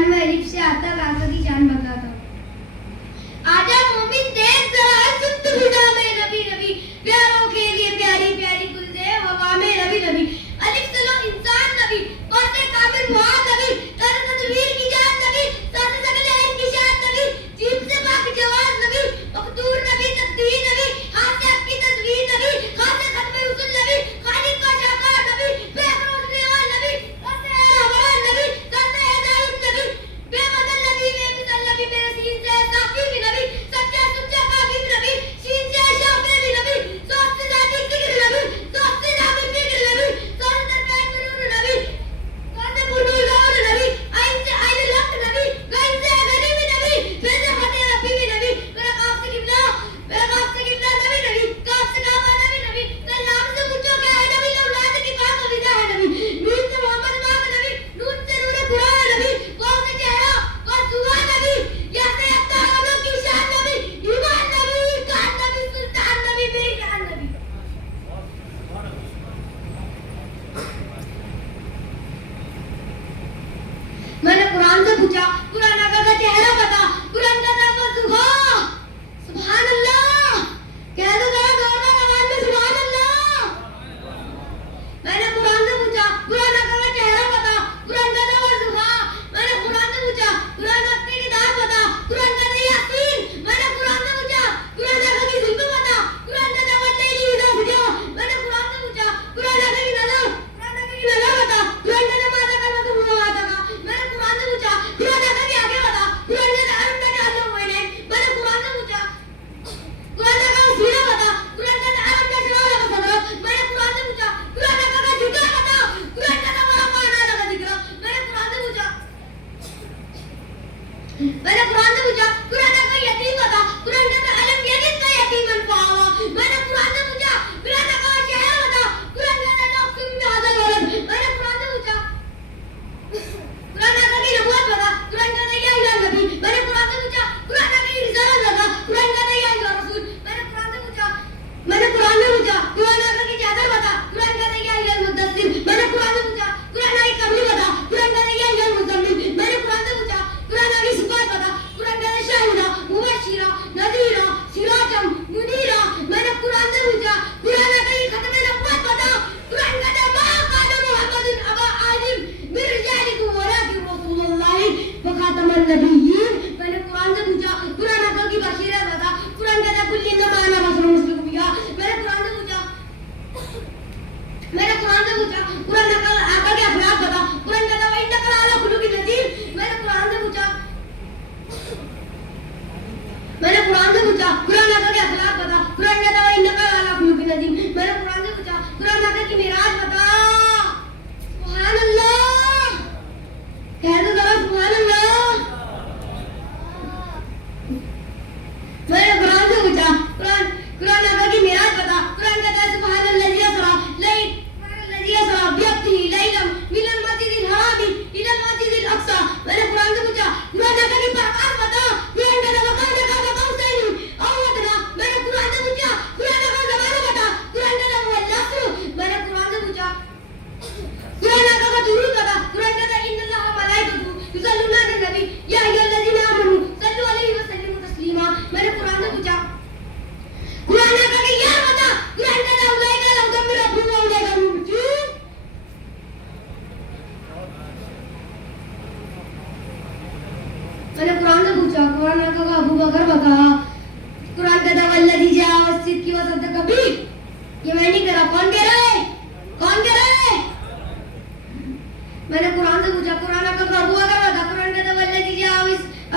कुरान में अलिफ से आता काका की जान बताता हूँ। आजा मोमिन देख जरा सुत हुदा में नबी नबी प्यारों के लिए प्यारी प्यारी गुलज़े हवा में नबी नबी अलिफ से लो इंसान नबी कौसे काबिल मुआद नबी कर तस्वीर की जान नबी साथ सकले की शान नबी जीब से पाक जवान नबी मकदूर नबी तकदीर नबी हाथ से आपकी तस्वीर नबी हाथ से खत्म रसूल नबी खालिक का शाकार नबी बेखरोश नेवाल नबी कौसे है हमारा नबी कौसे है दाऊद नबी बेबदल नबी बेमिसाल नबी मेरे सीन से साफी भी नबी सच्चा सुच्चा काबिल नबी सीन से शाफी भी नबी सोच से जाती जिक्र नबी सोच से जाती जिक्र नबी सोच से दरमियान मरूर नबी कौसे बुलबुल गौर नबी आइन से आइन लक नबी गैन से गनी भी नबी फिर से फतेह रफी भी नबी मेरा काफ से किबला नबी नबी काफ से काबा नबी नबी सलाम से पूछो क्या है नबी औलाद की पाक विदा है नबी नूर से मोहम्मद पाक नबी नूर से नूर कुरान नबी कौन से चेहरा कौन जुबान नबी या से अत्तारों की शान नबी ईमान नबी कान नबी सुल्तान नबी मेरी जान नबी। मैंने कुरान से पूछा कुरान का चेहरा बता कुरान का नाम सुहा सुभान अल्लाह कह दो जरा दोनों आवाज में सुभान अल्लाह। मैंने कुरान से पूछा कुरान का चेहरा बता कुरान का नाम सुहा। मैंने कुरान से पूछा कुरान का किरदार बता कुरान का यासीन। मैंने कुरान से पूछा कुरान का की जिल्फ बता कुरान का नाम तेरी इधर वीडियो। मैंने कुरान से पूछा कुरान का की नजर बता कुरान का नाम आता का तो हुआ आता का। मैंने कुरान से पूछा कुरान का के आगे बता कुरान का नाम का डालो मैंने। मैंने कुरान से पूछा कुरान का सीना बता कुरान का नाम का शरा लगा सदर। मैंने कुरान से पूछा कुरान का जिक्र बता कुरान का नाम माना लगा जिक्र। मैंने कुरान से पूछा कुरान का यतीम बता कुरान का अलम यतीम का यतीमन पावा। मैंने कुरान से पूछा कुरान का शहर बता कुरान का नाम तुम में हाजिर वलद। मैंने कुरान से पूछा कुरान का की नबूवत बता कुरान का या इला नबी। मैंने कुरान से पूछा कुरान का की रिसालत बता कुरान का या इला रसूल। मैंने कुरान में पूछा कुरान का की चादर बता कुरान का या इला मुद्दस्सिर। मैंने कुरान से पूछा कुरान की कमली बता कुरान का या इला मुज़म्मिल। मैंने कुरान से पूछा कुरान की सिफात बता कुरान का शाहिदा मुबश्शिरा नज़ीरा सिराजम मुनीरा। मैंने कुरान से पूछा कुरान का की खत्म नबूवत बता कुरान का मा कान मुहम्मदुन अबा आलिम मिन रिजालिकुम वलाकिन रसूलुल्लाह व खातमन नबिय्यीन। मैंने कुरान से पूछा कुरान का की बशीरत बता कुरान का कुल्ली नमाना बशरुन मुस्लिम बिया। मैंने कुरान से पूछा कुरान का आका के अखलाक बता कुरान का व इन्नका अला खुलुकिन नज़ीर। मैंने कुरान से पूछा कुरान का के अखलाक बता कुरान का व इन्नका अला खुलुकिन नज़ीर। मैंने कुरान से पूछा कुरान का की मिराज बता सुभान अल्लाह कह दो जरा सुभान अल्लाह। मैंने कुरान से पूछा कुरान का की मिराज बता कुरान का सुभान अल्लाज़ी असरा बिअब्दिही लैलन मिनल मस्जिदिल हराम इलल मस्जिदिल अक्सा। मैंने कुरान से पूछा कुरान का की परवाज़ बता कुरान का वक़ान का कौसैनी औ वदना। मैंने कुरान से पूछा कुरान का ज़माना बता कुरान का वल्लस्र। मैंने कुरान से पूछा कुरान का दुरूद बता कुरान का इन्नल्लाह व मलाइकतुहु युसल्लूना अलन नबी या अय्युहल्लज़ीना आमनू सल्लु अलैहि व सल्लिमू तस्लीमा। मैंने कुरान से पूछा कुरान का यार बता कुरान का उलाइका लहुम मिन रब्बिहिम व उलाइका हुमुल मुफ़्लिहून। मैंने कुरान से पूछा कुरान का अबू बकर बता कुरान का वल्लज़ी जाअ वस्सिद्क़ि व सद्दक़ बिही। ये मैं नहीं करा कौन कह रहा है मैंने कुरान से पूछा कुरान का अबू बकर बता कुरान का वल्लज़ी जाअ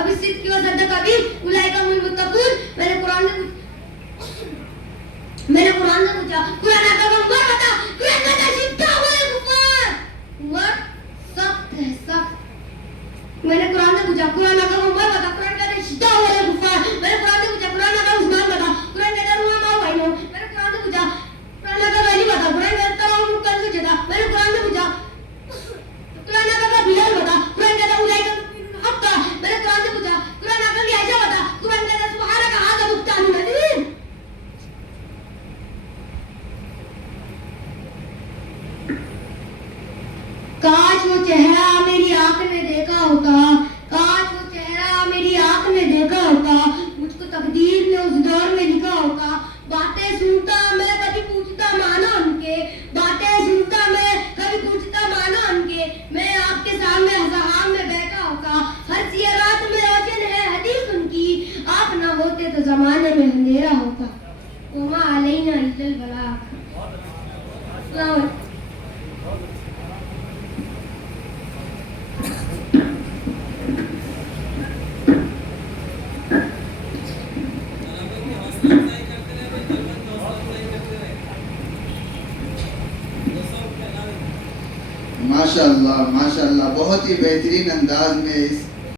वस्सिद्क़ि व सद्दक़ बिही उलाइका हुमुल मुत्तक़ून। मैंने कुरान से पूछा कुरान का उमर बता कुरान का शिद्दत हुए कुफार उमर सख्त है सख्त। मैंने कुरान से पूछा कुरान का उमर बता कुरान का शिद्दत हुए कुफार। मैंने कुरान से पूछा कुरान का उस्मान बता कुरान का रुहमा भाइयों। मैंने कुरान से पूछा कुरान का अली बता कुरान का तमाम मुकल से जदा। मैंने कुरान से पूछा कुरान का बिलाल बता कुरान का उलाइका हक्का। मैंने कुरान से पूछा कुरान का आयशा बता कुरान का सुभान का हादा मुक्तान नज़ीर। काश वो चेहरा मेरी आंख ने देखा होता जमाने में अंधेरा होता। वमा अलैना इल्लल बलाग। अस्सलाम माशाअल्लाह माशाअल्लाह, बहुत ही बेहतरीन अंदाज में इस